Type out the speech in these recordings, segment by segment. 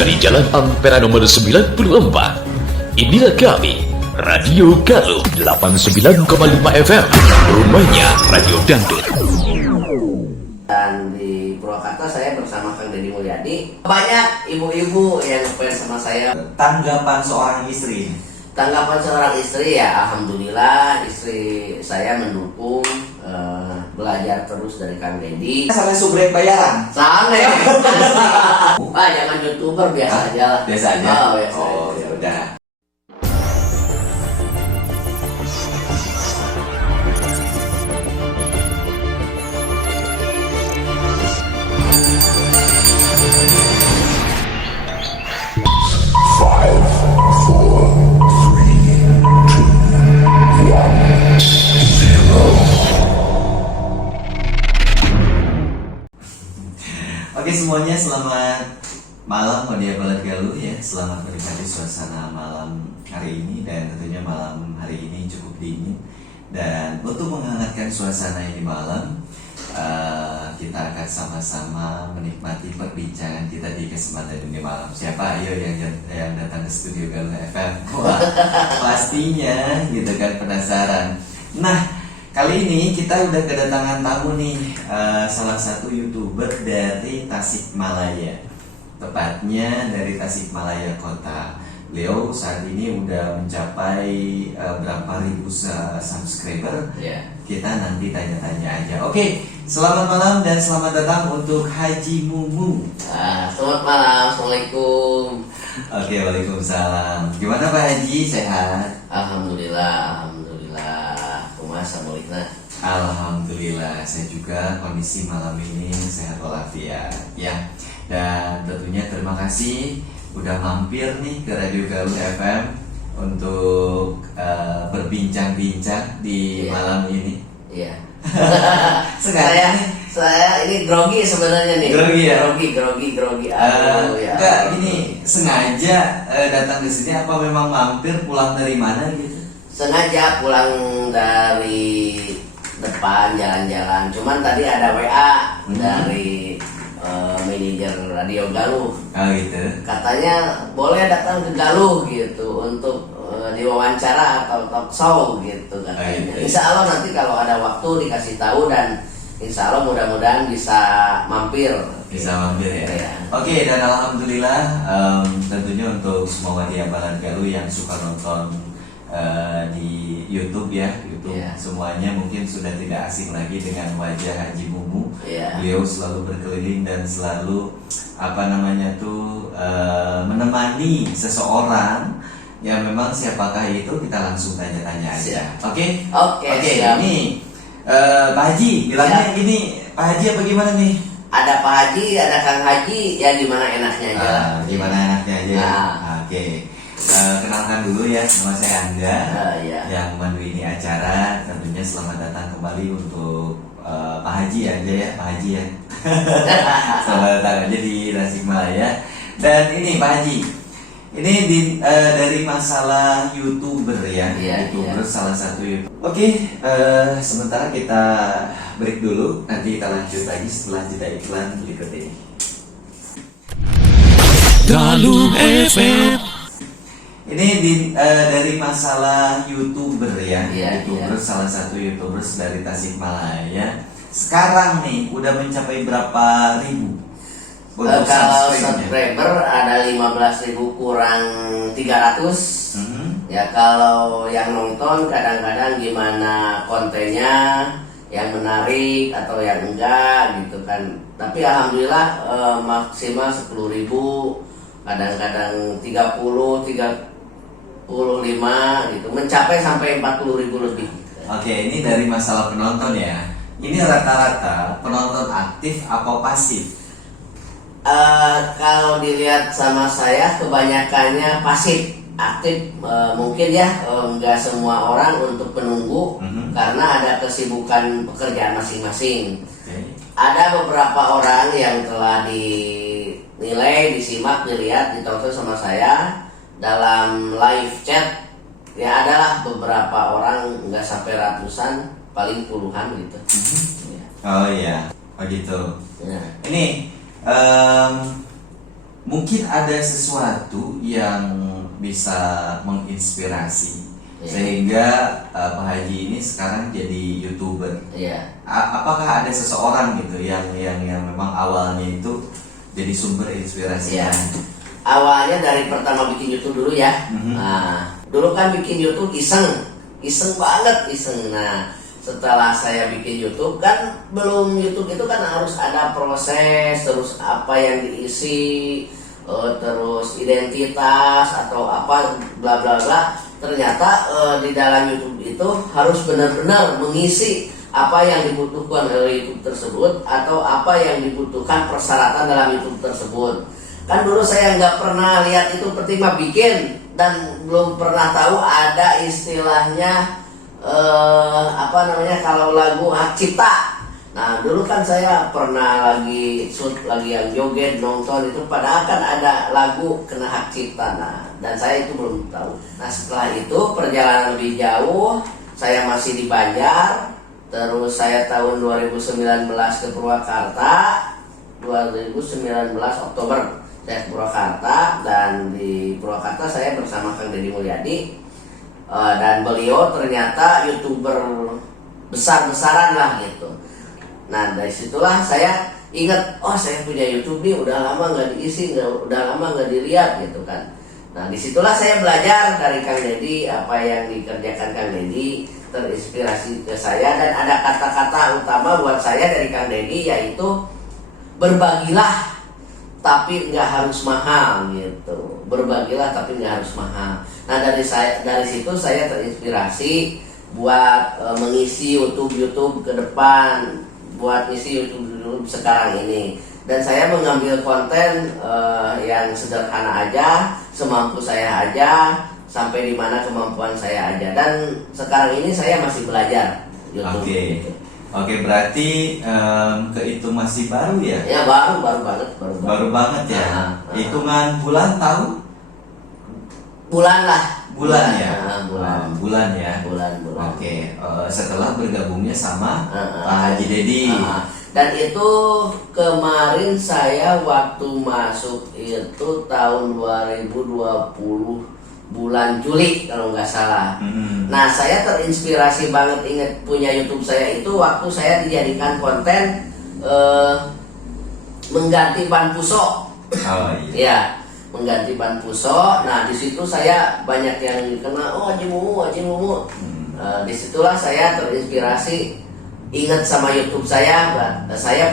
dari Jalan Ampera nomor 94. Inilah kami, Radio Galuh 89,5 FM, rumahnya Radio Dangdut. Dan di Purwakarta saya bersama Kang Deddy Mulyadi. Banyak ibu-ibu yang ngefans sama saya. Tanggapan seorang istri. Tanggapan seorang istri ya, alhamdulillah istri saya mendukung, belajar terus dari Kang Deddy. Sampai subrek bayaran. Sampai. Pak, jangan YouTuber, biasa aja lah. Biasa aja. Oh, biasa Oh, aja. ya udah. Oke semuanya, selamat malam Wadia Balad Galuh ya. Selamat menikmati suasana malam hari ini. Dan tentunya malam hari ini cukup dingin. Dan untuk menghangatkan suasana ini malam, kita akan sama-sama menikmati perbincangan kita di kesempatan ini malam. Siapa ayo yang datang ke studio Galuh FM? Wah, pastinya gitu kan, penasaran. Nah, kali ini kita udah kedatangan tamu nih, salah satu YouTuber dari Tasikmalaya, tepatnya dari Tasikmalaya Kota. Beliau saat ini udah mencapai berapa ribu subscriber. Ya. Kita nanti tanya-tanya aja. Oke, selamat malam dan selamat datang untuk Haji Mumu. Selamat malam, assalamualaikum. Oke, waalaikumsalam. Gimana Pak Haji, sehat? Alhamdulillah. Assalamualaikum. Alhamdulillah, saya juga kondisi malam ini sehat walafiat ya. Dan tentunya terima kasih udah mampir nih ke Radio Galuh FM untuk berbincang-bincang di malam ini. Iya. Sengaja saya ini grogi sebenarnya nih. Grogi ya? Grogi. Ya. Enggak, ini sengaja datang ke sini apa memang mampir pulang dari mana gitu? Sengaja pulang dari depan jalan-jalan. Cuman tadi ada WA dari manajer Radio Galuh. Oh gitu. Katanya boleh datang ke Galuh gitu untuk diwawancara atau talk show gitu katanya. Oh, gitu. Insya Allah nanti kalau ada waktu dikasih tahu dan insya Allah mudah-mudahan bisa mampir. Bisa mampir ya. Ya. Oke, dan alhamdulillah tentunya untuk semua Wadia Balad Galuh yang suka nonton di YouTube ya, YouTube Yeah. semuanya mungkin sudah tidak asing lagi dengan wajah Haji Mumu. Yeah. Beliau selalu berkeliling dan selalu menemani seseorang yang memang siapakah itu, kita langsung tanya-tanya aja. Oke, siap. ini Pak Haji bilangnya gini, Pak Haji apa gimana nih? Ada Pak Haji, ada Kang Haji, ya gimana enaknya aja lah. Gimana enaknya aja ya. Nah. Oke. Kenalkan dulu ya, nama saya Angga Iya. yang memandu ini acara. Tentunya selamat datang kembali untuk Pak Haji aja ya, Pak Haji ya. Selamat datang aja di Tasikmalaya. Dan ini Pak Haji, ini dari masalah YouTuber ya, Iya, YouTuber iya. salah satu YouTuber. Oke, sementara kita break dulu, nanti kita lanjut lagi setelah jeda iklan berikut ini. Galuh FM. Ini dari masalah YouTuber ya, Iya, YouTuber iya. salah satu YouTuber dari Tasikmalaya. Sekarang nih udah mencapai berapa ribu? Untuk Kalau subscribe-nya? subscriber ada 15.000 kurang 300. Ya kalau yang nonton kadang-kadang gimana kontennya, yang menarik atau yang enggak gitu kan. Tapi alhamdulillah maksimal 10.000, kadang-kadang 30, 35 gitu, mencapai sampai 40.000 lebih. Oke, ini dari masalah penonton ya. Ini rata-rata penonton aktif apa pasif? Kalau dilihat sama saya kebanyakannya pasif. Aktif mungkin ya nggak semua orang untuk penunggu karena ada kesibukan pekerjaan masing-masing. Oke. Ada beberapa orang yang telah dinilai, disimak, dilihat, ditonton sama saya dalam live chat. Ya adalah beberapa orang, nggak sampai ratusan, paling puluhan gitu. Ya. Oh iya, oh gitu. Ya. Ini mungkin ada sesuatu yang bisa menginspirasi sehingga Pak Haji ini sekarang jadi YouTuber. Iya. Apakah ada seseorang gitu yang memang awalnya itu jadi sumber inspirasi? Iya. Awalnya dari pertama bikin YouTube dulu ya. Nah, dulu kan bikin YouTube iseng banget. Nah, setelah saya bikin YouTube kan belum, YouTube itu kan harus ada proses, terus apa yang diisi, terus identitas atau apa bla bla bla. Ternyata di dalam YouTube itu harus benar-benar mengisi apa yang dibutuhkan oleh YouTube tersebut atau apa yang dibutuhkan persyaratan dalam YouTube tersebut. Kan dulu saya nggak pernah lihat itu penting mah bikin, dan belum pernah tahu ada istilahnya kalau lagu hak cipta. Nah dulu kan saya pernah lagi shoot lagi yang joget nonton itu, padahal kan ada lagu kena hak cipta. Nah, dan saya itu belum tahu. Nah setelah itu perjalanan lebih jauh, saya masih di Banjar. Terus saya tahun 2019 ke Purwakarta, 2019 Oktober saya ke Purwakarta, dan di Purwakarta saya bersama Kang Deddy Mulyadi, dan beliau ternyata YouTuber besar-besaran lah gitu. Nah dari situlah saya ingat, oh saya punya YouTube nih, udah lama nggak diisi, udah lama nggak dilihat gitu kan. Nah disitulah saya belajar dari Kang Deddy, apa yang dikerjakan Kang Deddy terinspirasi ke saya, dan ada kata-kata utama buat saya dari Kang Deddy, yaitu berbagilah tapi nggak harus mahal gitu. Berbagilah tapi nggak harus mahal. Nah dari situ saya terinspirasi buat mengisi YouTube ke depan, buat isi YouTube sekarang ini. Dan saya mengambil konten yang sederhana aja, semampu saya aja, sampai di mana kemampuan saya aja. Dan sekarang ini saya masih belajar YouTube. Oke, berarti itu masih baru ya? Ya baru banget. Baru banget ya. Hitungan bulan, tahun? Bulan lah. Bulan ya. Bulan Ya. Bulan. Oke. Setelah bergabungnya sama Pak Haji Deddy. Dan itu kemarin saya waktu masuk itu tahun 2020 bulan Juli kalau nggak salah. Nah saya terinspirasi banget, ingat punya YouTube saya itu waktu saya dijadikan konten mengganti ban pusok. Ya, mengganti ban pusok. Nah di situ saya banyak yang kena, oh Haji Mumu. Disitulah saya terinspirasi, ingat sama YouTube saya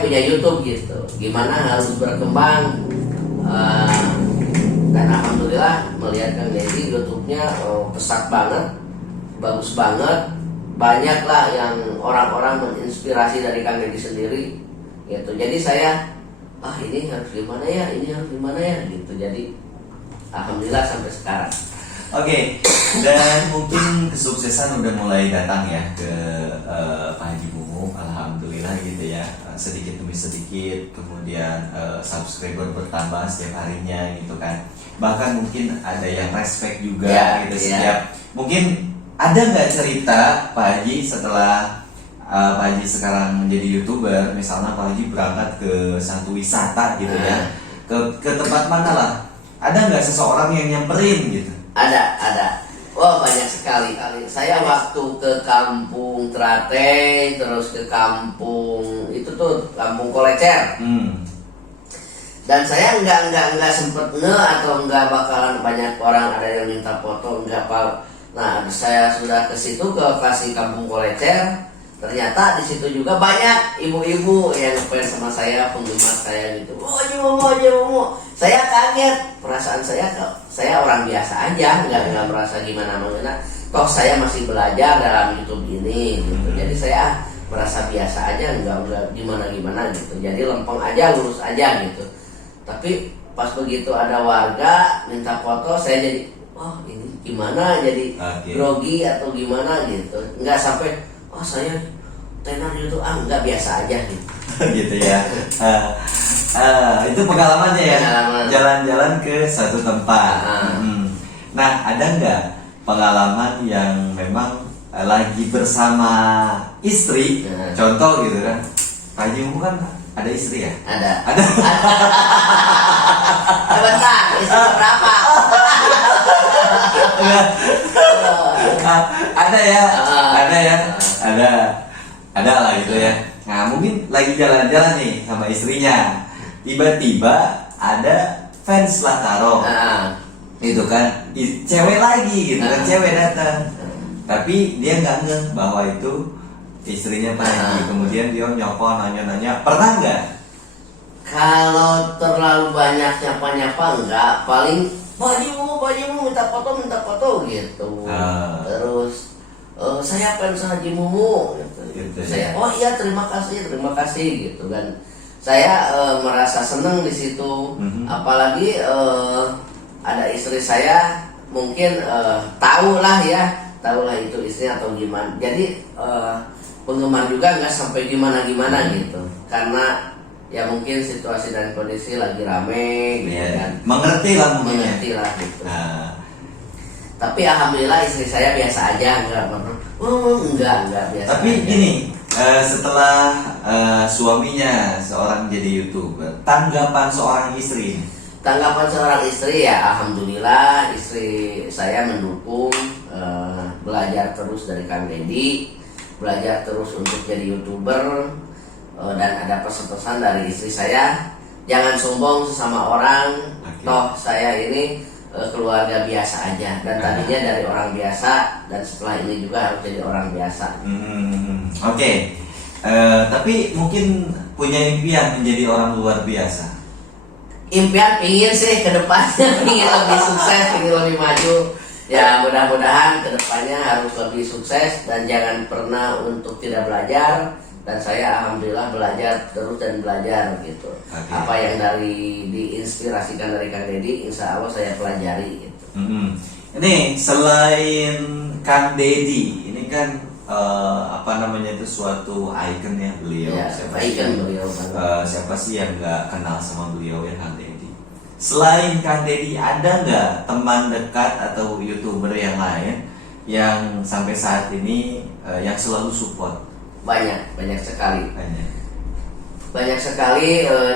punya YouTube gitu, gimana harus berkembang. Dan alhamdulillah melihat Kang Deddy YouTube-nya pesat banget, bagus banget, banyak lah yang orang-orang menginspirasi dari Kang Deddy sendiri gitu. Jadi saya ini harus gimana ya, gitu. Jadi alhamdulillah sampai sekarang. Oke, dan mungkin kesuksesan udah mulai datang ya ke Pak Haji Mumu, alhamdulillah gitu ya, sedikit demi sedikit, kemudian subscriber bertambah setiap harinya gitu kan. Bahkan mungkin ada yang respect juga gitu setiap. Mungkin ada nggak cerita Pak Haji setelah Pak Haji sekarang menjadi YouTuber, misalnya Pak Haji berangkat ke satu wisata gitu ya, ke tempat mana lah, ada nggak seseorang yang nyamperin gitu? Ada. Wah banyak sekali. Saya waktu ke kampung Trate, terus ke kampung itu tuh kampung Kolecer. Dan saya nggak sempet atau nggak bakalan banyak orang ada yang minta foto, nggak Pak. Nah saya sudah ke situ, ke lokasi kampung Kolecer. Ternyata di situ juga banyak ibu-ibu yang ngefans sama saya, penggemar saya gitu. Oh Haji Mumu. Saya kaget, perasaan saya orang biasa aja, nggak merasa gimana. Toh saya masih belajar dalam YouTube ini gitu. Jadi saya merasa biasa aja, nggak gimana gitu. Jadi lempeng aja, lurus aja gitu. Tapi pas begitu ada warga minta foto, saya jadi ini gimana, jadi grogi atau gimana gitu. Nggak sampai saya tenar YouTube, nggak, biasa aja gitu. Gitu ya. Itu pengalamannya ya, jalan-jalan ke satu tempat. Nah ada nggak pengalaman yang memang lagi bersama istri, contoh gitu kan, Pak Haji Mumu kan ada istri ya? Ada. Bentar, istri berapa? Ada ya, ada lah gitu ya. Nah mungkin lagi jalan-jalan nih sama istrinya, tiba-tiba ada fans Lataro, itu kan cewek lagi gitu kan, cewek datang, tapi dia nggak ngeh bahwa itu istrinya Panji. Kemudian dia nyapa nanya-nanya, pernah nggak? Kalau terlalu banyak nyapa-nyapa enggak, paling bajumu minta foto gitu. Terus saya fans Haji Mumu gitu. Saya iya terima kasih gitu kan. Saya merasa seneng di situ. Apalagi ada istri saya mungkin tahulah itu istrinya atau gimana. Jadi penggemar juga nggak sampai gimana gitu. Karena ya mungkin situasi dan kondisi lagi rame gitu kan. Mengerti lah gitu. Tapi alhamdulillah istri saya biasa aja, enggak biasa. Tapi aja. gini, setelah suaminya seorang jadi YouTuber, tanggapan seorang istri ya alhamdulillah istri saya mendukung, belajar terus dari Kang Deddy, belajar terus untuk jadi YouTuber. Dan ada pesan-pesan dari istri saya, jangan sombong sesama orang. Toh saya ini keluarga biasa aja, dan tadinya dari orang biasa, dan setelah ini juga harus jadi orang biasa. Oke. Tapi mungkin punya impian menjadi orang luar biasa. Impian pingin sih ke depannya pingin lebih sukses, pingin lebih maju. Ya mudah-mudahan ke depannya harus lebih sukses dan jangan pernah untuk tidak belajar. Dan saya alhamdulillah belajar terus dan belajar gitu. Apa yang diinspirasikan dari Kang Deddy, insya Allah saya pelajari gitu. Ini selain Kang Deddy, ini kan itu suatu ikon ya beliau. Ya, Siapa sih yang nggak kenal sama beliau ya, Kang Deddy? Selain Kang Deddy, ada nggak teman dekat atau YouTuber yang lain yang sampai saat ini yang selalu support? Banyak sekali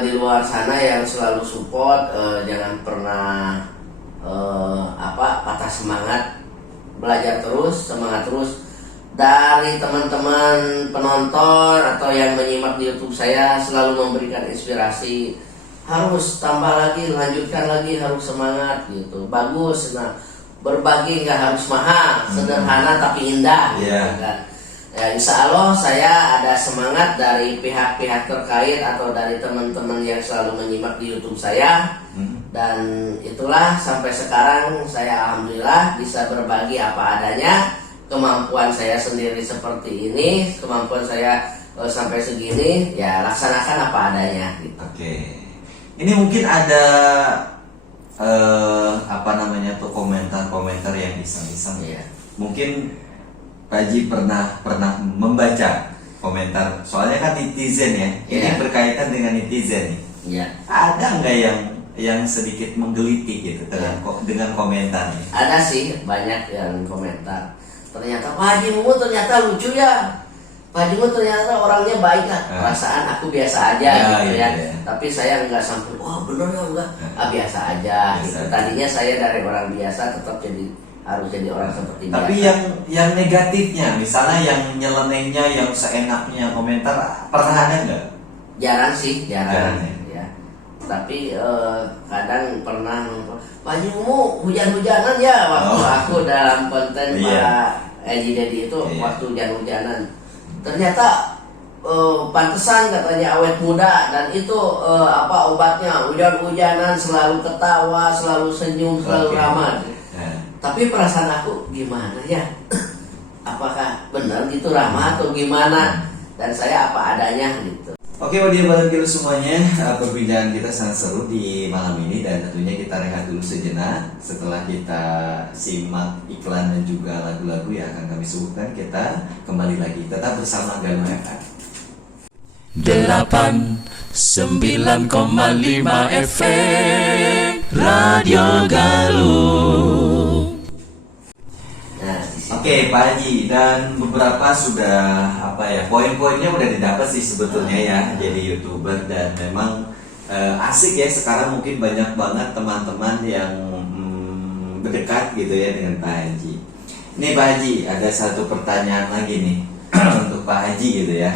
di luar sana yang selalu support. Jangan pernah patah semangat, belajar terus, semangat terus. Dari teman-teman penonton atau yang menyimak di YouTube saya selalu memberikan inspirasi, harus tambah lagi, lanjutkan lagi, harus semangat gitu, bagus. Nah, berbagi nggak harus mahal, sederhana tapi indah gitu kan. Ya, insya Allah saya ada semangat dari pihak-pihak terkait atau dari teman-teman yang selalu menyimak di YouTube saya. Dan itulah sampai sekarang saya alhamdulillah bisa berbagi apa adanya. Kemampuan saya sendiri seperti ini, kemampuan saya sampai segini, ya laksanakan apa adanya gitu. Oke. Ini mungkin ada komentar-komentar yang iseng-iseng ya. Mungkin Pak Haji pernah membaca komentar, soalnya kan netizen ya. Ini berkaitan dengan netizen nih. Iya. Ada nggak yang sedikit menggelitik gitu dengan komentar nih? Ada sih, banyak yang komentar. Ternyata Pak Haji Mumu ternyata lucu ya. Pak Haji Mumu ternyata orangnya baik kan. Perasaan aku biasa aja gitu ya. Tapi saya nggak sampai wah bener ya enggak. Biasa aja gitu. Tadinya saya dari orang biasa tetap harus jadi orang seperti biasa. Tapi yang negatifnya, misalnya yang nyelenehnya, yang seenaknya komentar, pernah ada nggak? Jarang sih, jarang. Ya. Tapi kadang pernah Pak Haji Mumu hujan-hujanan ya waktu aku dalam konten Pak Haji Deddy itu waktu hujan-hujanan. Ternyata pantesan katanya awet muda, dan itu obatnya hujan-hujanan, selalu ketawa, selalu senyum, selalu ramah. Tapi perasaan aku gimana ya? Apakah benar gitu ramah atau gimana? Dan saya apa adanya gitu. Oke, Wadia Balankilu semuanya, perbincangan kita sangat seru di malam ini, dan tentunya kita rehat dulu sejenak. Setelah kita simak iklan dan juga lagu-lagu yang akan kami sebutkan, kita kembali lagi tetap bersama Galuh FM 89,5 FM Radio Galuh. Oke, Pak Haji, dan beberapa sudah poin-poinnya udah didapat sih sebetulnya ya, jadi YouTuber, dan memang asik ya, sekarang mungkin banyak banget teman-teman yang berdekat gitu ya dengan Pak Haji. Nih Pak Haji, ada satu pertanyaan lagi nih untuk Pak Haji gitu ya.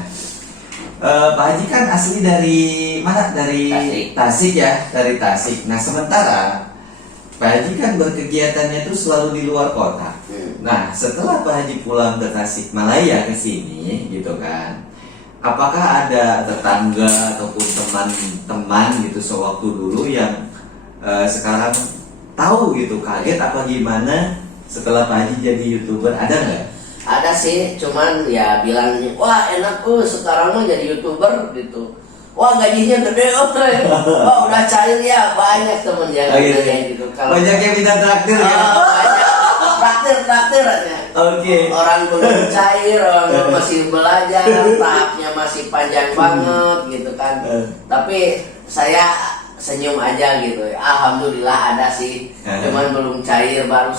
Pak Haji kan asli dari mana? Dari Tasik ya, dari Tasik. Nah sementara Pak Haji kan berkegiatannya tuh selalu di luar kota. Nah setelah Pak Haji pulang ke Tasikmalaya ke sini gitu kan, apakah ada tetangga ataupun teman-teman gitu sewaktu dulu yang sekarang tahu gitu, kaget apa gimana setelah Pak Haji jadi YouTuber, ada nggak? Ada sih, cuman ya bilang, wah enak sekarang mah jadi YouTuber gitu. Wah gajinya gede, wah udah cair ya, banyak temen yang gitu. Kalau banyak yang minta traktir ya. Traktir aja. Oke. Orang belum cair, orang masih belajar, tahapnya masih panjang banget gitu kan. Tapi saya senyum aja gitu. Alhamdulillah ada sih, cuman belum cair, baru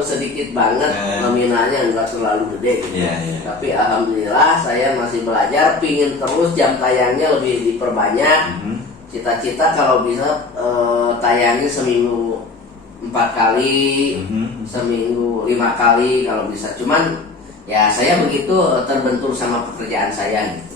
sedikit banget, nominalnya nggak terlalu gede gitu. Tapi alhamdulillah saya masih belajar, pingin terus jam tayangnya lebih diperbanyak. Cita-cita kalau bisa tayangnya seminggu 4 kali, seminggu 5 kali kalau bisa. Cuman ya saya begitu terbentur sama pekerjaan saya gitu.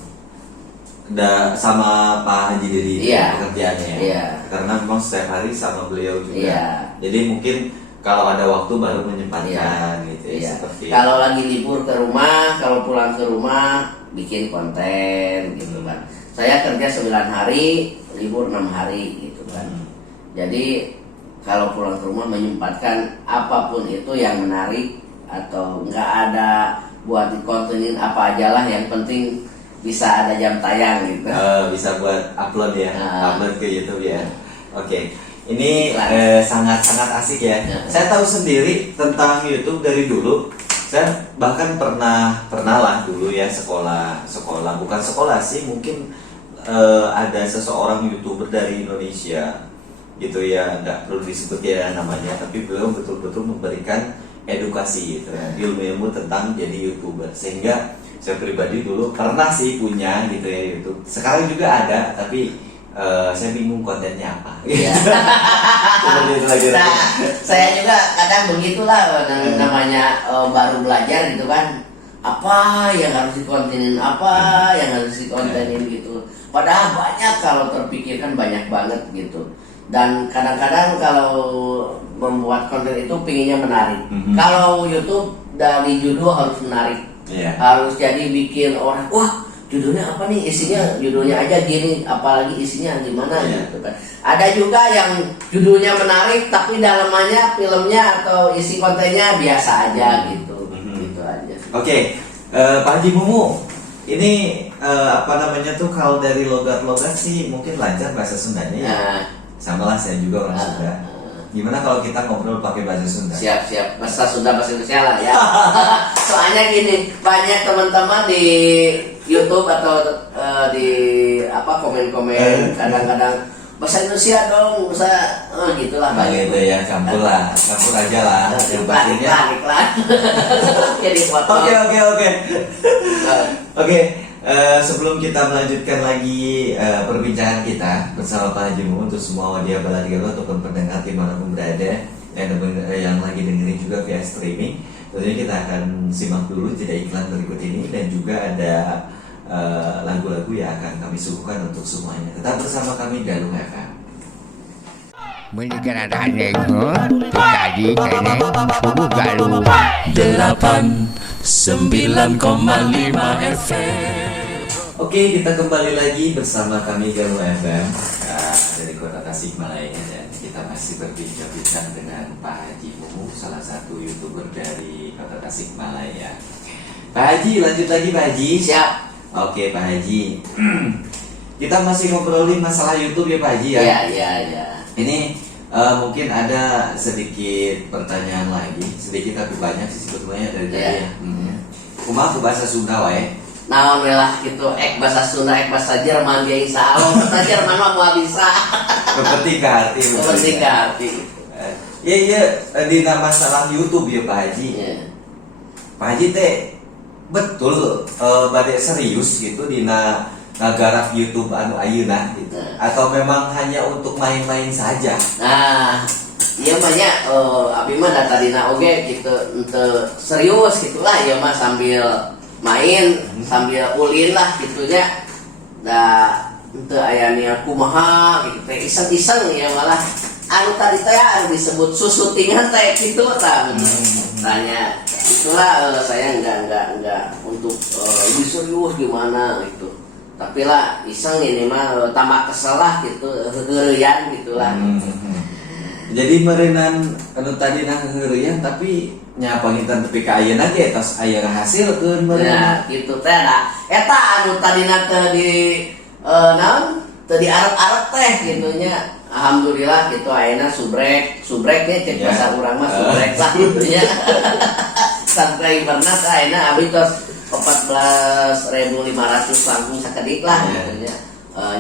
Udah sama Pak Haji Dedi pekerjaannya ya. Karena memang setiap hari sama beliau juga. Jadi mungkin kalau ada waktu baru menyempatkan gitu ya. Seperti kalau lagi libur ke rumah, kalau pulang ke rumah bikin konten gitu kan. Saya kerja 9 hari, libur 6 hari gitu kan. Jadi kalau pulang ke rumah menyempatkan apapun itu yang menarik, atau nggak ada buat dikontenin apa aja lah, yang penting bisa ada jam tayang gitu. Bisa buat upload ya, upload ke YouTube ya. Oke. Ini sangat-sangat asik ya. Saya tahu sendiri tentang YouTube dari dulu. Saya bahkan pernah lah dulu ya sekolah, bukan sekolah sih, mungkin ada seseorang YouTuber dari Indonesia gitu ya, nggak perlu disebut ya namanya, tapi beliau betul-betul memberikan edukasi gitu ya, ilmu-ilmu tentang jadi YouTuber. Sehingga saya pribadi dulu pernah sih punya gitu ya YouTube. Sekarang juga ada, tapi saya bingung kontennya apa. Saya juga kadang begitulah, namanya baru belajar gitu kan. Apa yang harus dikontenin, gitu. Padahal banyak, kalau terpikirkan banyak banget gitu. Dan kadang-kadang kalau membuat konten itu pinginnya menarik. Kalau YouTube dari judul harus menarik, harus jadi bikin orang, wah judulnya apa nih, isinya judulnya aja gini, apalagi isinya gimana gitu kan. Ada juga yang judulnya menarik tapi dalamannya, filmnya atau isi kontennya biasa aja gitu. Gitu aja. Oke, Pak Haji Mumu, ini apa namanya tuh, kalau dari logat-logat sih mungkin lancar bahasa Sundanya ya. Sama lah, saya juga orang Sunda. Gimana kalau kita ngobrol pakai bahasa Sunda? Siap, bahasa Sunda, bahasa Indonesia lah ya. Soalnya gini, banyak teman-teman di YouTube atau di komen-komen kadang-kadang bahasa Indonesia dong, bahasa gitulah. Gitu ya, campur aja lah. Yang pastinya. Iklan. Jadi foto. Oke. Sebelum kita melanjutkan lagi perbincangan kita bersama Pak Haji Mumu, untuk semua Wadia Baladigalu ataupun pendengar dimanapun berada yang lagi dengerin juga via streaming, tentunya kita akan simak dulu jeda iklan berikut ini, dan juga ada lagu-lagu yang akan kami suguhkan untuk semuanya. Tetap bersama kami Galung FM. Mendengar ada aneh, tadi kayaknya subuh Galung 89,5 FM. Oke, kita kembali lagi bersama kami Galung FM dari kota Tasikmalaya, dan kita masih berbincang-bincang dengan Pak Haji Mumu, salah satu YouTuber dari kota Tasikmalaya. Pak Haji, lanjut lagi Pak Haji. Siap. Oke Pak Haji, kita masih ngobrolin masalah YouTube ya Pak Haji ya. Iya. Ini mungkin ada sedikit pertanyaan lagi, sedikit tapi banyak sih sebetulnya dari tadi ya. Kumaha ke bahasa Sunda wae. Naon lah gitu, bahasa Sunda, bahasa Jerman dia insya Allah, bahasa Jerman mah mau bisa. Kepetik ke hati. Iya, di masalah YouTube ya Pak Haji. Pak Haji teh betul badai serius gitu dina ngagarap YouTube anu ayeuna gitu. Atau memang hanya untuk main-main saja? Nah, iya banyak abi mah data dina oge gitu ente serius gitulah ya mah sambil main sambil ulin lah gitunya. Da ente aya niat kumaha gitu teh iseng-iseng ya malah anu tadi teh anu disebut susutingan teh gitu tah. Tanya itulah saya enggak untuk lebih serius gimana gitu. Tapi lah iseng ini mah tambah kesel lah gitu, heureyan gitulah. Jadi merenan anu tadi nah heureyan tapi nya panginten tepi ka ayeuna ge tos aya ngahasilkeun Ya, merenan. gitu teh da. Eta anu tadina teh di naon? Teh di arep-arep teh gitu nya. Alhamdulillah gitu ayeuna subreknya cek bahasa urang mah subrek lah gitu nya. Subscriberna teh ayeuna abi tos 14.500 langsung sakedik lah gitu nya.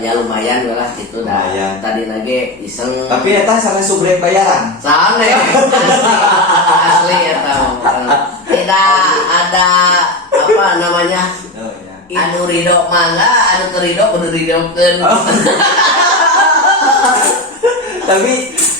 Ya lumayan lah gitu dah. Tadi lagi iseng. Tapi eta sampai subrek bayaran. Sana asli eta tidak ada apa namanya Oh ya. anu ridho mangga anu terido bener ridhokeun.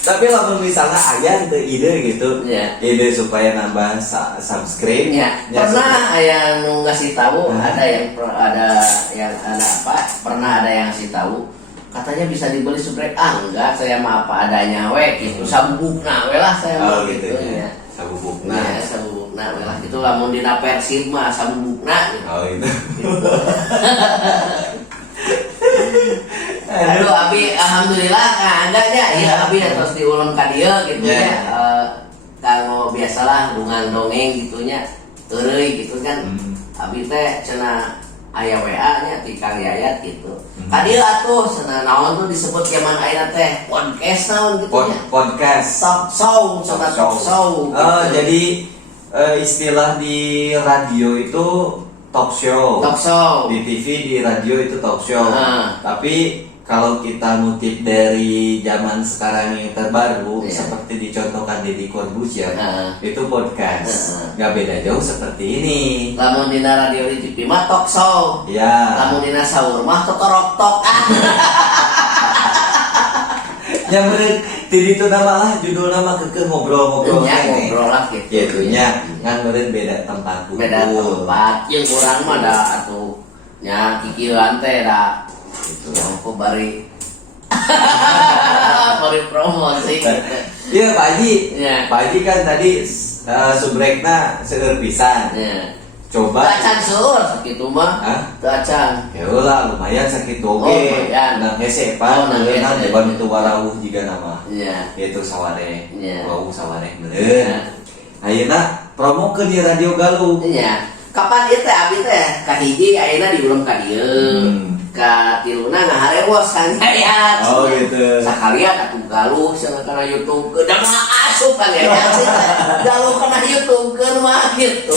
Tapi lamun misalnya aya teu ide gitu. Ya. Ide supaya nambah subscribe. Ya, pernah yang ngasih tahu ada yang pernah ada yang ngasih tahu katanya bisa dibeli subrek enggak saya mah apa adanya we gitu sabubukna we lah saya mah gitu ya. Sabubukna. Ya, sabubukna we lah gitu lamun dina Persib mah sabubukna gitu. Oh itu. Aduh abi alhamdulillah adanya ya abi terus diulun ka dieu gitu ya. Kalau biasalah dengan dongeng gitunya eueuy gitu kan. Abi teh cenah aya WA nya ti Kang Yayat gitu. Ka dieu atuh cenah naon tuh disebut zaman ayeuna teh podcast naon gitu nya. Podcast. Talk show. Jadi istilah di radio itu talk show. Di TV di radio itu talk show. Tapi kalau kita ngutip dari zaman sekarang yang terbaru, seperti dicontohkan Deddy Corbuzier, itu podcast. Gak beda jauh seperti ini. Lamun dina radio di TV mah talk show. Ya. Lamun dina sahur mah totorok tok. Ya bener, jadi itu nama lah judul nama keke ngobrol-ngobrol. Ngobrol lah gitu. Ya itu nya, kan bener beda tempat. Beda tempat. Yang kurang mah da atuh nya kikieuan teh da itu aku bari promosi. Iya Pak Haji. Pak Haji kan tadi subrekna seueur pisan. Coba acan seueur sakitu mah. Teu acan. Ya ulah lumayan sakitu oge. Nang hese Pak, nang depan itu warawuh jiga nama. Itu sawareh. Warawuh sawareh bener. Ayeuna promokeun di Radio Galuh. Kapan ieu teh abi teh kahiji ayeuna diulung ka dieu. Ka tiluna ngaharewos Kang Yayat. Oh gitu. Sakalian atuh Galuh cenah kana YouTube da mah asup Kang Yayat. Galuh kana YouTube keur mah gitu.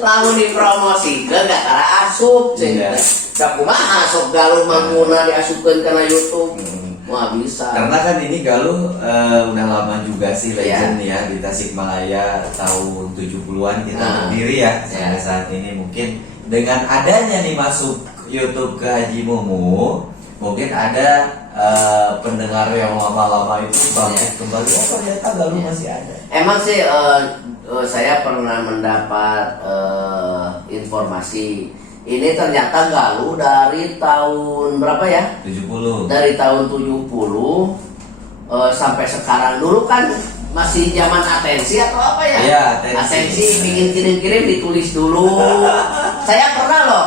Lamun dipromosikeun da tara asup cenah. Da kumaha sok Galuh manguna diasupkeun kana YouTube. Wah bisa. Karena kan ini Galuh udah lama juga sih legend ya di Tasikmalaya tahun 70-an kita berdiri ya. Sampai saat ini mungkin dengan adanya nih masuk YouTube ke Haji Mumu, mungkin ada pendengar yang lama-lama itu bangkit kembali. Oh ternyata Galuh masih ada. Emang sih saya pernah mendapat informasi ini ternyata Galuh dari tahun berapa ya? 70. Dari tahun 70 sampai sekarang. Dulu kan masih zaman atensi atau apa ya? Iya, atensi bikin kirim-kirim ditulis dulu. Saya pernah loh.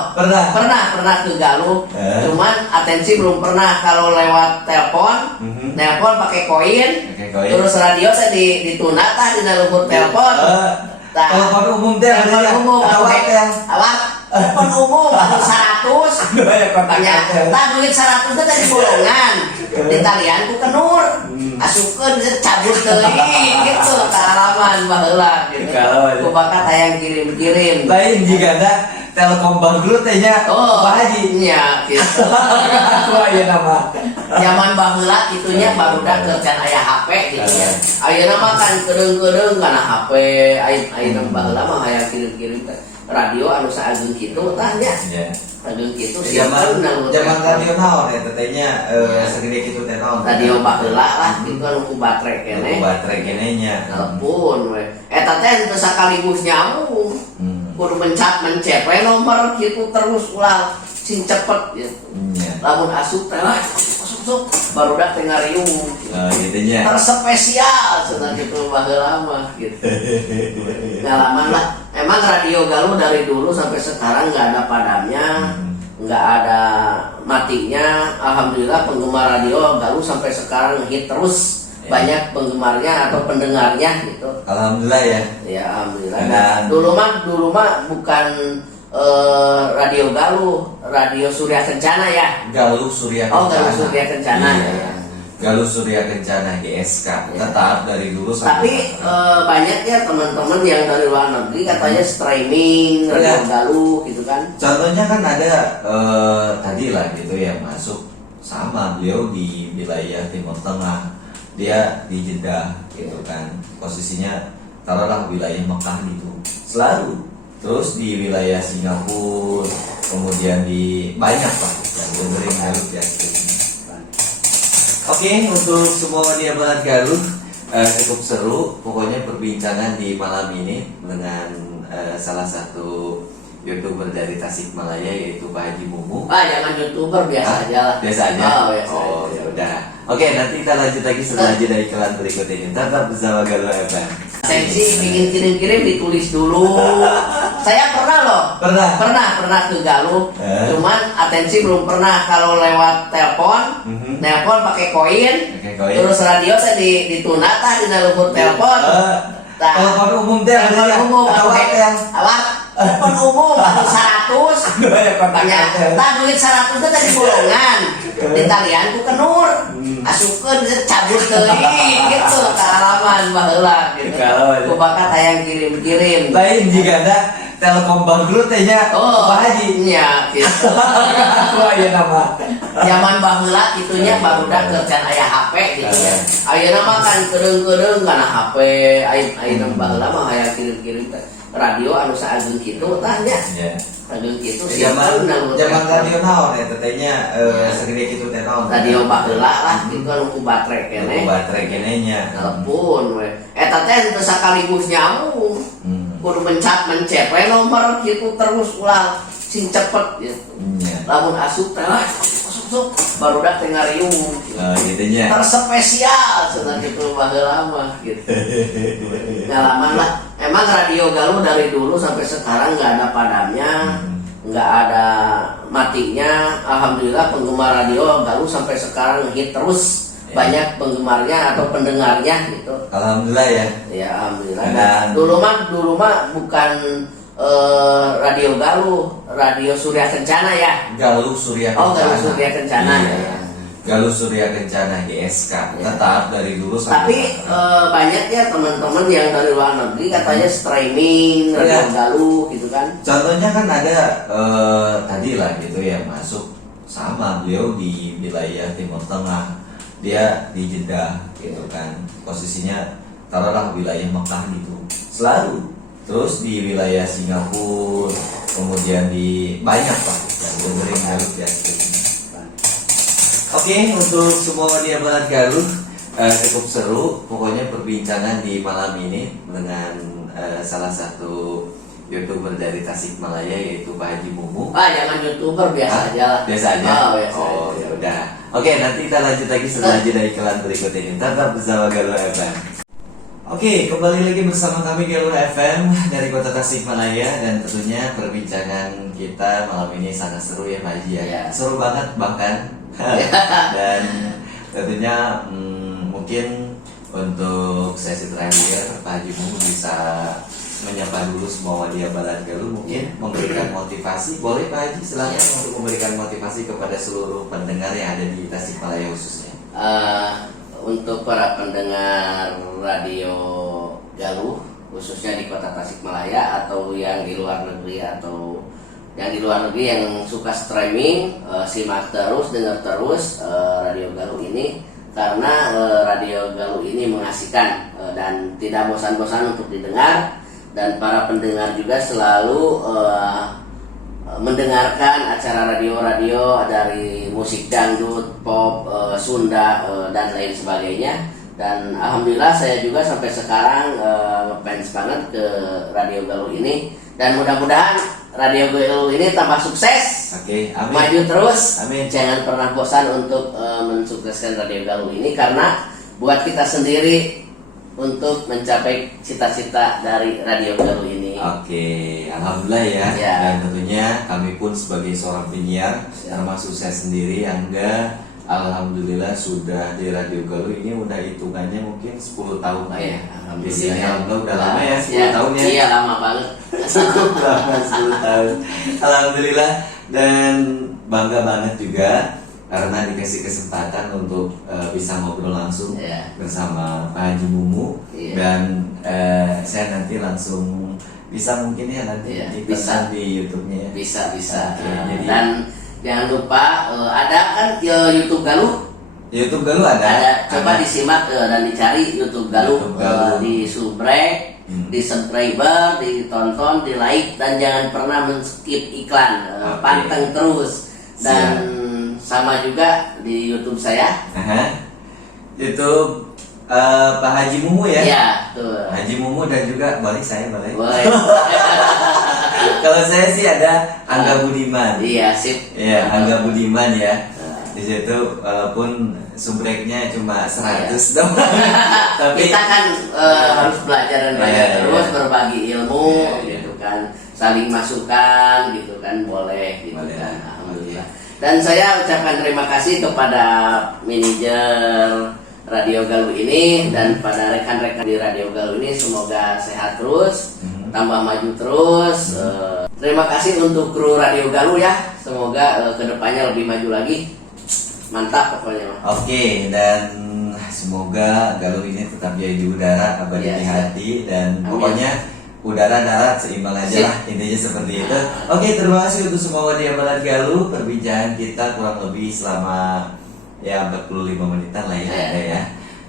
Pernah ke Galuh. Cuman atensi belum pernah. Kalau lewat telepon, telepon pakai koin. Terus radio saya dituna tah di luhur telepon. Telepon umum teh awak telepon umum 100 banyak tah duit 100 teh dari bolongan di talian ku kenur asupkeun cabut teuing gitu ka halaman baheula gitu ku bakat hayang kirim-kirim lain jika ada Telkom bangkrut teh nya Pak Haji nya gitu aku aya nama zaman baheula kitunya barudak keur can aya HP gitu ya ayeuna mah kan kedeung-kedeung kana HP ayeuna baheula mah hayang kirim-kirim radio anu saageng kitu tah nya Aduh gitu Zaman radio naon ya tetenya segede kitu teh naon. Radio baheula lah gitu anu ku baterai keneh. Ku baterai keneh nya. Telepon we. Eta teh teu sakaligus nyambung. Kudu mencet we nomor gitu terus ulah sing cepet gitu. Lamun asup teh masuk barudak teh ngariung. Gitu nya. Terspesial cenah gitu baheula mah gitu. Pengalaman lah. Emang radio Galuh dari dulu sampai sekarang nggak ada padamnya, nggak ada matinya. Alhamdulillah penggemar radio Galuh sampai sekarang hit terus, banyak penggemarnya atau pendengarnya gitu. Alhamdulillah ya. Ya alhamdulillah. Nah, dulu mah bukan radio Galuh, radio Surya Kencana ya. Galuh Surya Kencana. Oh Galuh Surya Kencana ya. Galuh Surya Kencana GSK tetap dari dulu tapi banyak ya teman-teman yang dari luar negeri katanya streaming radio Galuh gitu kan. Contohnya kan ada tadi lah gitu ya masuk sama beliau di wilayah Timur Tengah, dia di Jeddah gitu kan, posisinya taruhlah wilayah Mekah gitu selalu, terus di wilayah Singapura, kemudian di banyak lah yang dengerin Galuh ya gitu. Oke, untuk semua media balat Galuh cukup seru. Pokoknya perbincangan di malam ini dengan salah satu YouTuber dari Tasikmalaya yaitu Pak Haji Mumu. Jangan YouTuber biasa aja lah. Biasa aja. Oh ya udah. Oke, nanti kita lanjut lagi setelah jeda iklan berikut ini. Tetap bersama Galuh FM. Sensi bikin kirim-kirim ditulis dulu. Saya pernah loh. Pernah ke Galuh. Cuman atensi belum pernah kalau lewat telepon. Telepon pakai koin. Terus radio saya dituna tah di luhur telepon. Telepon umum teh awak telepon umum 100 banyak duit 100 teh tadi bolongan di talian ku kenur asupkeun bisa cabut teuing gitu ke halaman baheula gitu ku bakat hayang kirim-kirim lain jika ada Telkom bangkrut teh nya Pak Haji nya gitu aya nama zaman baheula kitunya barudak kerjaan aya HP gitu ya ayeuna mah kan kedeung-kedeung kana HP ayeuna baheula mah hayang kirim-kirim radio anu saageung kitu tah nya ageung kitu zaman radio naon ya tetenya segede kitu teh naon radio baheula lah gitu anu ku baterai keneh. Ku baterai keneh nya. Telepon we. Eta teh teu sakaligus nyambung. Kudu mencet we nomor gitu terus ulah sing cepet gitu. Lamun asup teh masuk barudak teh ngariung. Gitu nya. Terspesial cenah gitu baheula mah gitu. Pengalaman lah. Emang radio Galuh dari dulu sampai sekarang nggak ada padamnya, nggak ada matinya. Alhamdulillah penggemar radio Galuh sampai sekarang hit terus, banyak penggemarnya atau pendengarnya gitu. Alhamdulillah ya. Ya alhamdulillah. Nah, dulu mah bukan radio Galuh, radio Surya Kencana ya. Galuh Surya Kencana. Oh Galuh Surya Kencana ya. Galuh Surya Kencana GSK tetap dari dulu tapi banyak ya teman-teman yang dari luar negeri katanya streaming radio Galuh gitu kan. Contohnya kan ada tadi lah gitu ya masuk sama beliau di wilayah Timur Tengah, dia di Jeddah gitu kan, posisinya taruhlah wilayah Mekah gitu selalu, terus di wilayah Singapura, kemudian di banyak lah yang dengerin Galuh ya gitu. Oke, untuk semua media balat Galuh cukup seru. Pokoknya perbincangan di malam ini dengan salah satu YouTuber dari Tasikmalaya yaitu Pak Haji Mumu. Jangan YouTuber biasa aja lah. Biasa aja. Ya udah. Oke, nanti kita lanjut lagi setelah jeda iklan berikut ini. Tetap bersama Galuh FM. Oke, kembali lagi bersama kami Galuh FM dari Kota Tasikmalaya, dan tentunya perbincangan kita malam ini sangat seru ya Pak Haji ya. Seru banget bahkan. Dan tentunya mungkin untuk sesi terakhir Pak Haji Mumu bisa menyapa dulu semua media balat Galuh, mungkin memberikan motivasi. Boleh Pak Haji silakan untuk memberikan motivasi kepada seluruh pendengar yang ada di Tasikmalaya khususnya. Untuk para pendengar radio Galuh khususnya di Kota Tasikmalaya atau yang di luar negeri atau yang di luar negeri yang suka streaming, simak terus, dengar terus radio Galuh ini, karena radio Galuh ini mengasihkan dan tidak bosan-bosan untuk didengar, dan para pendengar juga selalu mendengarkan acara radio-radio dari musik dangdut, pop, Sunda, dan lain sebagainya. Dan alhamdulillah saya juga sampai sekarang ngefans banget ke Radio Galuh ini. Dan mudah-mudahan Radio Galuh ini tambah sukses. Oke, amin. Maju terus. Amin. Jangan pernah bosan untuk mensukseskan Radio Galuh ini, karena buat kita sendiri untuk mencapai cita-cita dari Radio Galuh ini. Oke, alhamdulillah ya. Ya. Dan tentunya kami pun sebagai seorang penyiar, termasuk saya sendiri, Angga, alhamdulillah sudah di Radio Galuh ini udah hitungannya mungkin 10 tahun lah ya. Di sini alhamdulillah udah lama ya, 10 tahun ya. Iya, lama banget. Cukup lama 10 tahun. Alhamdulillah, dan bangga banget juga karena dikasih kesempatan untuk bisa ngobrol langsung Iya. bersama Pak Haji Mumu. Iya. Dan saya nanti langsung bisa mungkin ya nanti Iya, bisa di YouTube-nya ya. Bisa. Oke, jadi- Dan jangan lupa ada kan YouTube Galuh. YouTube Galuh ada. Coba disimak dan dicari YouTube Galuh, YouTube Galuh. di subrek, di subscriber, ditonton, di like, dan jangan pernah men-skip iklan. Oke. Panteng terus. Dan sama juga di YouTube saya. Aha. YouTube Pak Haji Mumu ya. Iya, tuh. Haji Mumu dan juga balik saya balik. Boleh. Kalau saya sih ada Angga Budiman. Iya, sip. Iya, Angga Budiman ya. Nah. Di situ walaupun subreknya cuma 100 dong. Tapi Kita kan harus belajar dan belajar Iya, terus, iya. berbagi ilmu, Iya. gitu kan, saling masukan, gitu kan, boleh, gitu Boleh. kan, alhamdulillah. Dan saya ucapkan terima kasih kepada manajer Radio Galuh ini dan pada rekan-rekan di Radio Galuh ini, semoga sehat terus, tambah maju terus. Terima kasih untuk kru Radio Galuh ya, semoga kedepannya lebih maju lagi. Mantap pokoknya mah. Oke, dan semoga Galuh ini tetap jadi di udara, abadi Iya, di siap. hati, dan Amin. pokoknya udara darat seimbang aja Sip. lah, intinya seperti itu. Oke, terima kasih untuk semua wadia balat Galuh. Perbincangan kita kurang lebih selama ya 45 menitan lah ya, Iya. ada ya.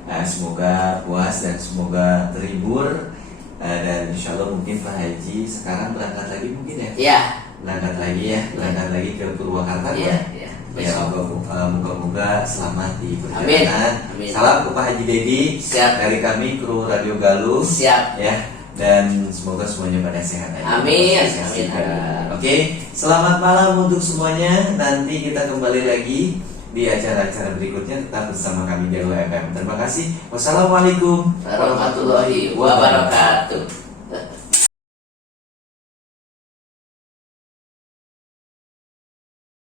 Nah, semoga puas dan semoga terhibur. Dan insya Allah mungkin Pak Haji sekarang berangkat lagi mungkin ya. Iya, Berangkat lagi ya, berangkat lagi ke Purwakarta. iya, Pak. iya. Ya, Besok. moga-moga selamat di Amin. perjalanan. Amin. Salam ke Pak Haji Dedi. Siap. Dari kami kru Radio Galuh. Siap. Ya, dan semoga semuanya pada sehat aja. Amin. Sehat Amin. juga. Amin. Oke, selamat malam untuk semuanya. Nanti kita kembali lagi di acara-acara berikutnya, tetap bersama kami Galuh FM. Terima kasih. Wassalamualaikum Warahmatullahi wabarakatuh.